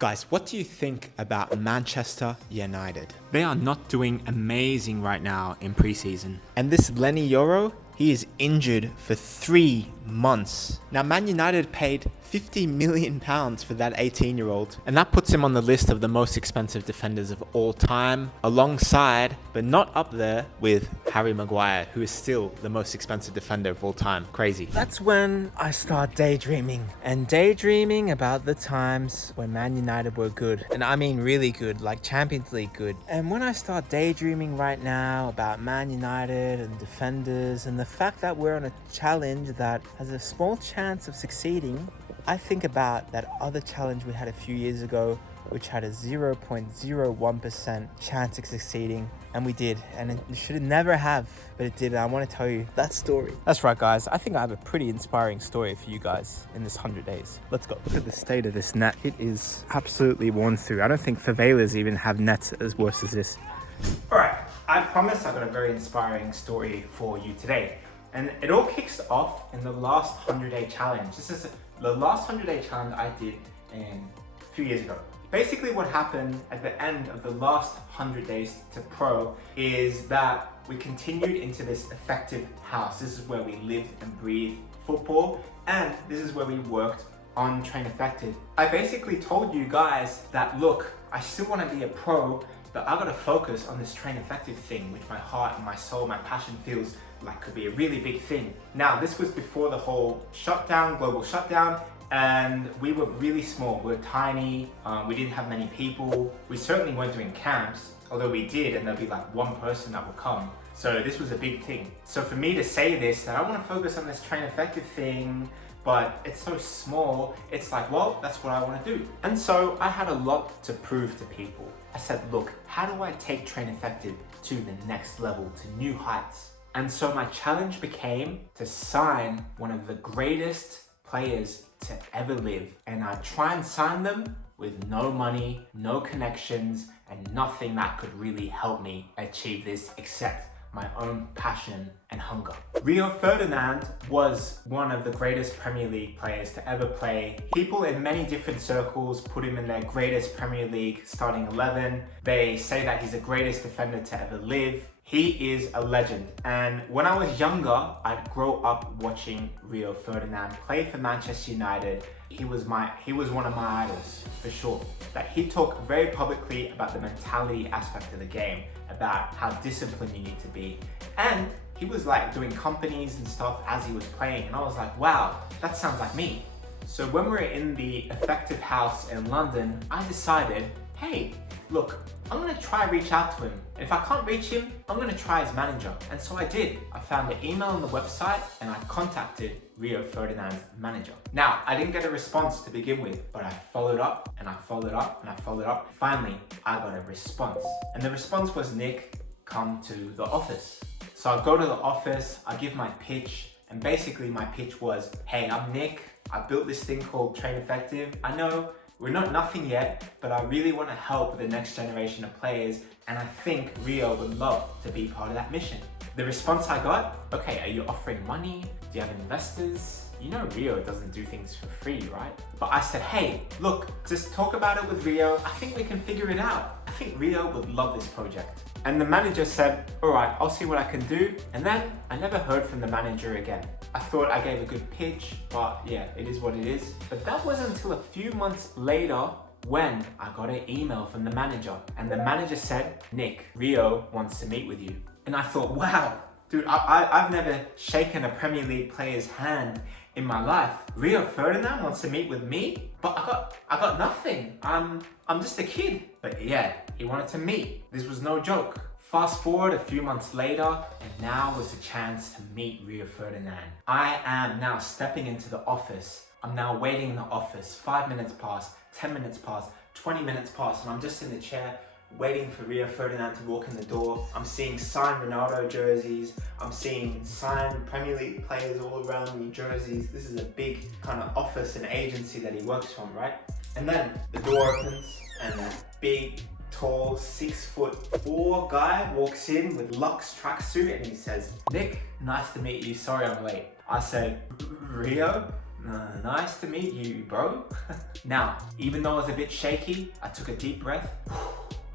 Guys, what do you think about Manchester United? They are not doing amazing right now in pre-season. And this Lenny Yoro, he is injured for 3 months. Now, Man United paid £50 million for that 18-year-old. And that puts him on the list of the most expensive defenders of all time, alongside, but not up there, with Harry Maguire, who is still the most expensive defender of all time. Crazy. That's when I start daydreaming. And daydreaming about the times when Man United were good. And I mean really good, like Champions League good. And when I start daydreaming right now about Man United and defenders and the fact that we're on a challenge that has a small chance of succeeding, I think about that other challenge we had a few years ago, which had a 0.01% chance of succeeding, and we did, and it should never have, but it did, and I want to tell you that story. That's right, guys. I think I have a pretty inspiring story for you guys in this 100 days. Let's go. Look at the state of this net. It is absolutely worn through. I don't think favelas even have nets as worse as this. All right, I promise I've got a very inspiring story for you today. And it all kicks off in the last 100-day challenge. This is the last 100-day challenge I did a few years ago. Basically what happened at the end of the last 100 days to pro is that we continued into this effective house. This is where we lived and breathed football, and this is where we worked on Train Effective. I basically told you guys that, look, I still want to be a pro, but I gotta focus on this Train Effective thing, which my heart and my soul, my passion feels like could be a really big thing. Now, this was before the whole shutdown, global shutdown, and we were really small. We were tiny, we didn't have many people. We certainly weren't doing camps, although we did, and there'd be like one person that would come. So this was a big thing. So for me to say this, that I wanna focus on this Train Effective thing, but it's so small, it's like, well, that's what I wanna do. And so I had a lot to prove to people. I said, look, how do I take Train Effective to the next level, to new heights? And so my challenge became to sign one of the greatest players to ever live. And I try and sign them with no money, no connections, and nothing that could really help me achieve this except my own passion and hunger. Rio Ferdinand was one of the greatest Premier League players to ever play. People in many different circles put him in their greatest Premier League starting 11. They say that he's the greatest defender to ever live. He is a legend. And when I was younger, I'd grow up watching Rio Ferdinand play for Manchester United. He was one of my idols, for sure. That he talked very publicly about the mentality aspect of the game, about how disciplined you need to be. And he was like doing companies and stuff as he was playing. And I was like, wow, that sounds like me. So when we were in the effective house in London, I decided, hey, look, I'm gonna try reach out to him. If I can't reach him, I'm gonna try his manager. And so I did. I found the email on the website and I contacted Rio Ferdinand's manager. Now, I didn't get a response to begin with, but I followed up and I followed up and I followed up. Finally, I got a response. And the response was, Nick, come to the office. So I go to the office, I give my pitch, and basically my pitch was, hey, I'm Nick. I built this thing called Train Effective. I know we're not nothing yet, but I really want to help the next generation of players, and I think Rio would love to be part of that mission. The response I got, okay, are you offering money? Do you have investors? You know Rio doesn't do things for free, right? But I said, hey, look, just talk about it with Rio. I think we can figure it out. I think Rio would love this project. And the manager said, all right, I'll see what I can do. And then I never heard from the manager again. I thought I gave a good pitch, but yeah, it is what it is. But that wasn't until a few months later when I got an email from the manager. And the manager said, Nick, Rio wants to meet with you. And I thought, wow, dude, I've never shaken a Premier League player's hand in my life. Rio Ferdinand wants to meet with me, but I got nothing. I'm just a kid. But yeah, he wanted to meet. This was no joke. Fast forward a few months later, and now was the chance to meet Rio Ferdinand. I am now stepping into the office. I'm now waiting in the office. 5 minutes pass, 10 minutes pass, 20 minutes pass, and I'm just in the chair waiting for Rio Ferdinand to walk in the door. I'm seeing signed Ronaldo jerseys. I'm seeing signed Premier League players all around me, jerseys. This is a big kind of office and agency that he works from, right? And then the door opens and a big, tall, 6'4" guy walks in with Lux tracksuit and he says, Nick, nice to meet you. Sorry I'm late. I said, Rio? Nice to meet you, bro. Now, even though I was a bit shaky, I took a deep breath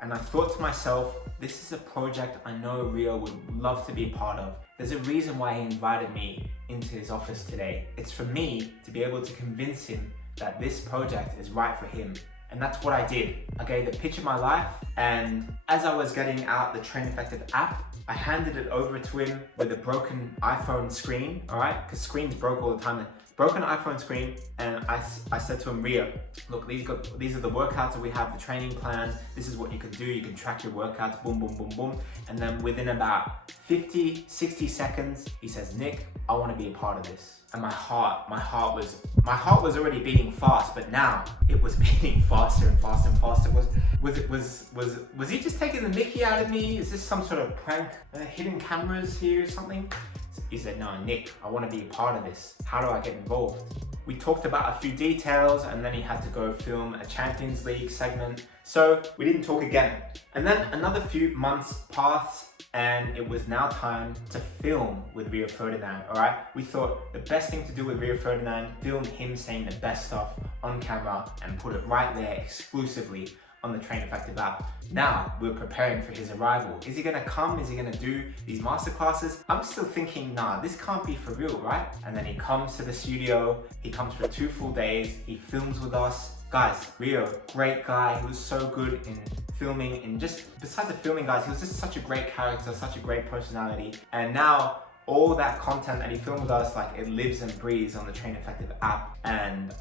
and I thought to myself, this is a project I know Rio would love to be a part of. There's a reason why he invited me into his office today. It's for me to be able to convince him that this project is right for him. And that's what I did. I gave the pitch of my life, and as I was getting out the Train Effective app, I handed it over to him with a broken iPhone screen, all right? Because screens broke all the time. Broken iPhone screen, and I said to him, Rio, look, these are the workouts that we have, the training plans. This is what you can do. You can track your workouts, boom, boom, boom, boom. And then within about 50, 60 seconds, he says, Nick, I want to be a part of this. And my heart was already beating fast, but now it was beating faster and faster and faster. Was he just taking the mickey out of me? Is this some sort of prank? Hidden cameras here or something? He said, no, Nick, I want to be a part of this. How do I get involved? We talked about a few details, and then he had to go film a Champions League segment. So we didn't talk again. And then another few months passed, and it was now time to film with Rio Ferdinand, all right? We thought the best thing to do with Rio Ferdinand, film him saying the best stuff on camera and put it right there exclusively on the Train Effective app. Now we're preparing for his arrival. Is he gonna come? Is he gonna do these masterclasses? I'm still thinking, nah, this can't be for real, right? And then he comes to the studio, he comes for 2 full days, he films with us. Guys, Rio, great guy. He was so good in filming, and just besides the filming, guys, he was just such a great character, such a great personality. And now all that content that he filmed with us, like, it lives and breathes on the Train Effective app. And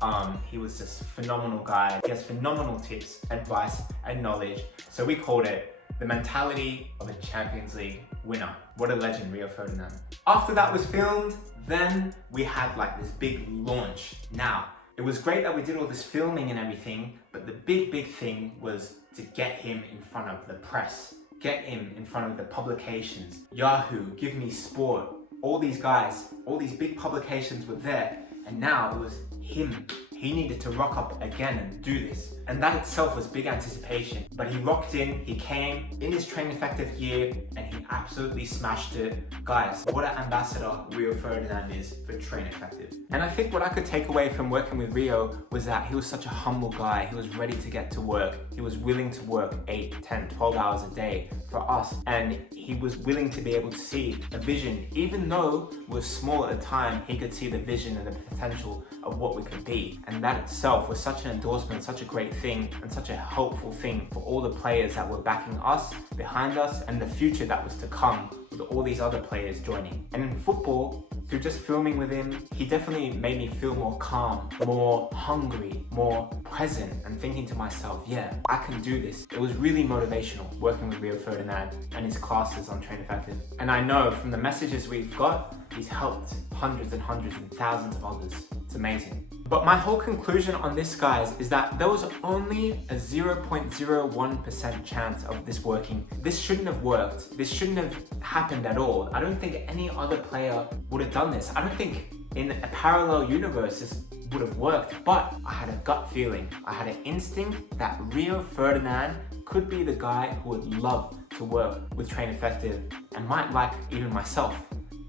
he was just a phenomenal guy. He has phenomenal tips, advice, and knowledge. So we called it the mentality of a Champions League winner. What a legend, Rio Ferdinand. After that was filmed, then we had like this big launch. Now, it was great that we did all this filming and everything, but the big thing was to get him in front of the press, get him in front of the publications. Yahoo, Give Me Sport, all these guys, all these big publications were there, and now it was him. He needed to rock up again and do this. And that itself was big anticipation. But he rocked in, he came in his Train Effective gear, and he absolutely smashed it. Guys, what an ambassador Rio Ferdinand is for Train Effective. And I think what I could take away from working with Rio was that he was such a humble guy. He was ready to get to work. He was willing to work 8, 10, 12 hours a day for us. And he was willing to be able to see a vision. Even though we were small at the time, he could see the vision and the potential of what we could be. And that itself was such an endorsement, such a great thing, and such a hopeful thing for all the players that were backing us, behind us, and the future that was to come with all these other players joining. And in football, through just filming with him, he definitely made me feel more calm, more hungry, more present, and thinking to myself, yeah, I can do this. It was really motivational working with Rio Ferdinand and his classes on Train Effective. And I know from the messages we've got, he's helped hundreds and hundreds and thousands of others. It's amazing. But my whole conclusion on this, guys, is that there was only a 0.01% chance of this working. This shouldn't have worked. This shouldn't have happened at all. I don't think any other player would have done this. I don't think in a parallel universe this would have worked. But I had a gut feeling. I had an instinct that Rio Ferdinand could be the guy who would love to work with Train Effective and might like even myself.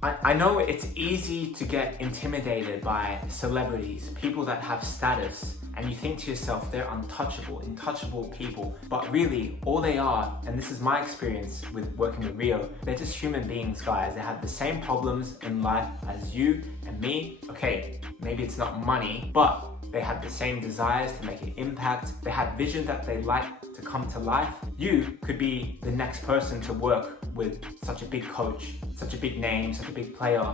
I know it's easy to get intimidated by celebrities, people that have status, and you think to yourself, they're intouchable people. But really, all they are, and this is my experience with working with Rio, they're just human beings, guys. They have the same problems in life as you and me. Okay, maybe it's not money, but they have the same desires to make an impact. They have vision that they like to come to life. You could be the next person to work with such a big coach, such a big name, such a big player,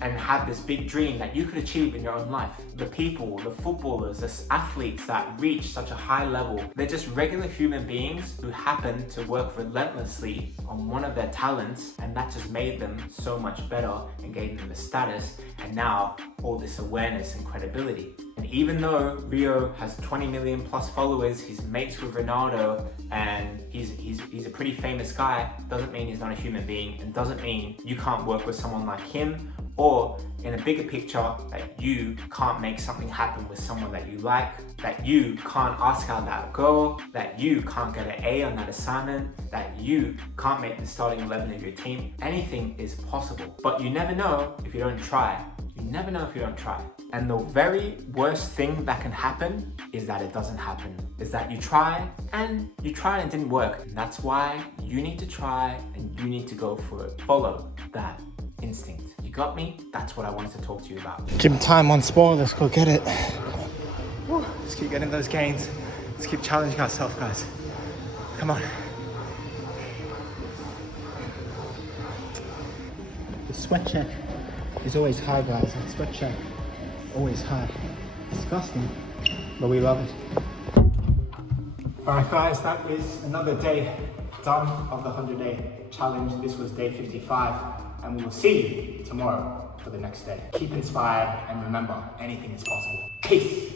and have this big dream that you could achieve in your own life. The people, the footballers, the athletes that reach such a high level, they're just regular human beings who happen to work relentlessly on one of their talents, and that just made them so much better and gave them the status, and now all this awareness and credibility. And even though Rio has 20 million plus followers, he's mates with Ronaldo, and he's a pretty famous guy, doesn't mean he's not a human being, and doesn't mean you can't work with someone like him, or in a bigger picture, that you can't make something happen with someone that you like, that you can't ask out that girl, that you can't get an A on that assignment, that you can't make the starting 11 of your team. Anything is possible, but you never know if you don't try. You never know if you don't try. And the very worst thing that can happen is that it doesn't happen. Is that you try and it didn't work. And that's why you need to try and you need to go for it. Follow that instinct. You got me? That's what I wanted to talk to you about. Gym time on spoil, let's go get it. Woo, let's keep getting those gains. Let's keep challenging ourselves, guys. Come on. The sweat check is always high, guys. The sweat check, always high. Disgusting, but we love it. Alright guys, that is another day done of the 100-day challenge. This was day 55, and we will see you tomorrow for the next day. Keep inspired, and remember, anything is possible. Peace!